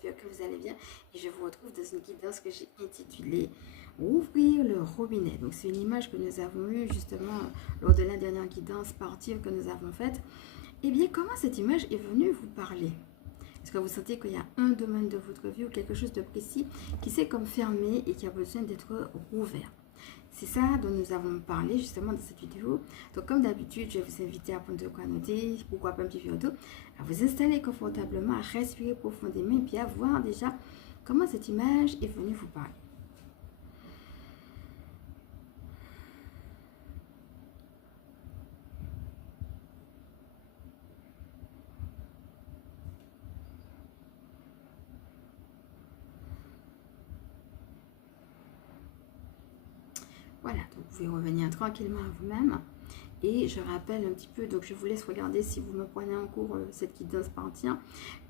j'espère que vous allez bien et je vous retrouve dans une guidance que j'ai intitulée Ouvrir le robinet. Donc c'est une image que nous avons eue justement lors de la dernière guidance partir que nous avons faite. Et bien comment cette image est venue vous parler? Est-ce que vous sentez qu'il y a un domaine de votre vie ou quelque chose de précis qui s'est comme fermé et qui a besoin d'être rouvert? C'est ça dont nous avons parlé justement dans cette vidéo. Donc comme d'habitude, je vais vous inviter à prendre de quoi noter, pourquoi pas un petit verre d'eau, à vous installer confortablement, à respirer profondément et puis à voir déjà comment cette image est venue vous parler. Voilà, donc vous pouvez revenir tranquillement à vous-même. Et je rappelle un petit peu, donc je vous laisse regarder si vous me prenez en cours cette guidance partir,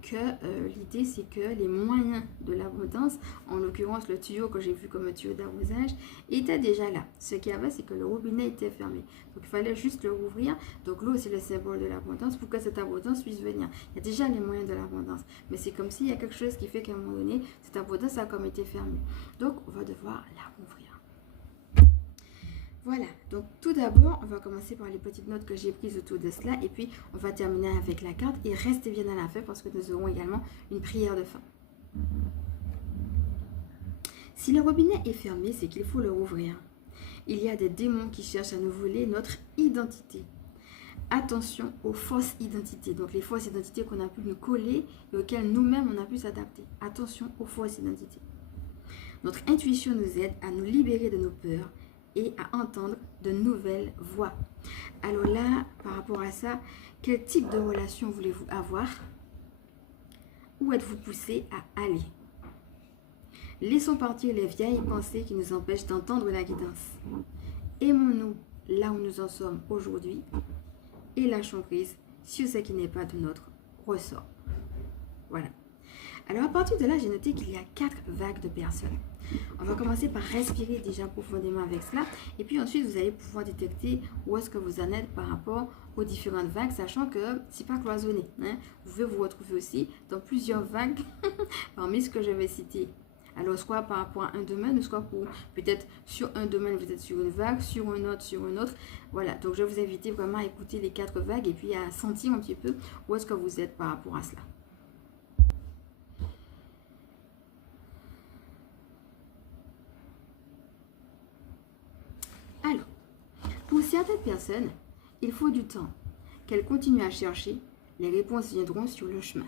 que l'idée c'est que les moyens de l'abondance, en l'occurrence le tuyau que j'ai vu comme un tuyau d'arrosage, était déjà là. Ce qu'il y avait, c'est que le robinet était fermé. Donc il fallait juste le rouvrir. Donc l'eau c'est le symbole de l'abondance pour que cette abondance puisse venir. Il y a déjà les moyens de l'abondance. Mais c'est comme s'il y a quelque chose qui fait qu'à un moment donné, cette abondance a comme été fermée. Donc on va devoir la rouvrir. Voilà, donc tout d'abord, on va commencer par les petites notes que j'ai prises autour de cela et puis on va terminer avec la carte et restez bien à la fin parce que nous aurons également une prière de fin. Si le robinet est fermé, c'est qu'il faut le rouvrir. Il y a des démons qui cherchent à nous voler notre identité. Attention aux fausses identités, donc les fausses identités qu'on a pu nous coller et auxquelles nous-mêmes on a pu s'adapter. Attention aux fausses identités. Notre intuition nous aide à nous libérer de nos peurs et à entendre de nouvelles voix. Alors là, par rapport à ça, quel type de relation voulez-vous avoir? Où êtes-vous poussé à aller? Laissons partir les vieilles pensées qui nous empêchent d'entendre la guidance. Aimons-nous là où nous en sommes aujourd'hui et lâchons prise sur ce qui n'est pas de notre ressort. Voilà. Alors à partir de là, j'ai noté qu'il y a 4 vagues de personnes. On va commencer par respirer déjà profondément avec cela. Et puis ensuite, vous allez pouvoir détecter où est-ce que vous en êtes par rapport aux différentes vagues, sachant que c'est pas cloisonné. Hein. Vous pouvez vous retrouver aussi dans plusieurs vagues parmi ce que je vais citer. Alors, soit par rapport à un domaine, ou soit pour peut-être sur un domaine, vous êtes sur une vague, sur un autre, sur une autre. Voilà, donc je vais vous inviter vraiment à écouter les 4 vagues et puis à sentir un petit peu où est-ce que vous êtes par rapport à cela. Alors, pour certaines personnes, il faut du temps. Qu'elles continuent à chercher, les réponses viendront sur le chemin.